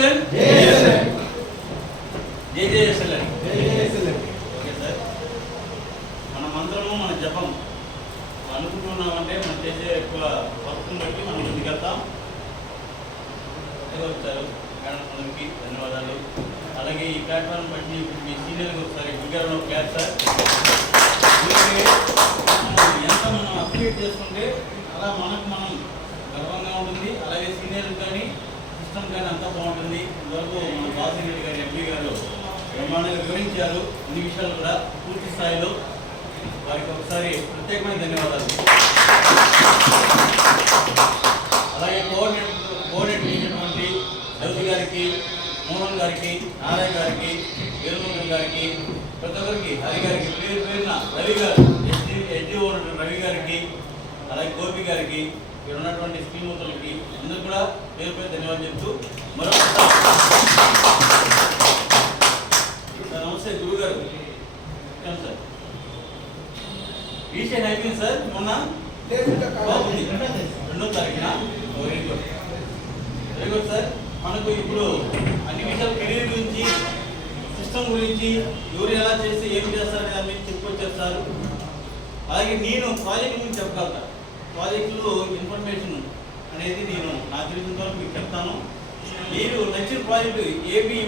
జేఎస్ఎల్ఎన్ జేజేఎస్ఎల్ఎన్. Okay sir, మన మంత్రము మన జపం అనుకుంటున్నామంటే మనం చేసే ఎక్కువ వర్క్ని బట్టి మనం ముందుకెళ్తాం. వచ్చారు మేడం అందరికీ ధన్యవాదాలు. అలాగే ఈ ప్లాట్ఫామ్ బట్టి ఇప్పుడు మీ సీనియర్కి ఒకసారి బిగ్గరలో క్లాస్ సార్. ఎంత మనం అప్డేట్ చేసుకుంటే అలా మనకు మనం గర్వంగా ఉంటుంది. అలాగే సీనియర్కి కానీ సిస్టమ్ కానీ అంతా బాగుంటుంది. ఇంతవరకు మన బాసిరెడ్డి గారు ఎంపీ గారు బ్రహ్మాండంగా వివరించారు అన్ని విషయాలు కూడా పూర్తి స్థాయిలో. వారికి ఒకసారి ప్రత్యేకమైన ధన్యవాదాలు. అలాగే కోఆర్డినేట్ చేసినటువంటి రవి గారికి, మోహన్ గారికి, నారాయణ గారికి, వీరమోహన్ గారికి, ప్రతి ఒక్కరికి, హరి గారికి, పేరున రవి గారు ఎస్డిఓ రవి గారికి, అలాగే గోపి గారికి, ఇక్కడ ఉన్నటువంటి శ్రీమూర్తులకి అందరూ కూడా పేరు ధన్యవాదాలు చెప్తూ మరొకసారి నమస్తే గురువు గారు. సార్ రీసెంట్ అయిపోయింది సార్, మొన్న బాగుంది 2వ తారీఖున. Very good very good sir. మనకు ఇప్పుడు అన్ని విషయాలు కెరీర్ గురించి, సిస్టమ్ గురించి, ఎవరు ఎలా చేస్తే ఏం చేస్తారనే దాన్ని చెప్పుకొచ్చారు సార్. అలాగే నేను ప్రాజెక్ట్ గురించి చెప్పగలుగుతా. ప్రాజెక్టులో ఇన్ఫర్మేషన్ అనేది నేను నాకు తెలిసినంత వరకు మీకు చెప్తాను. మీరు నచ్చిన ప్రాజెక్టు ఏపీ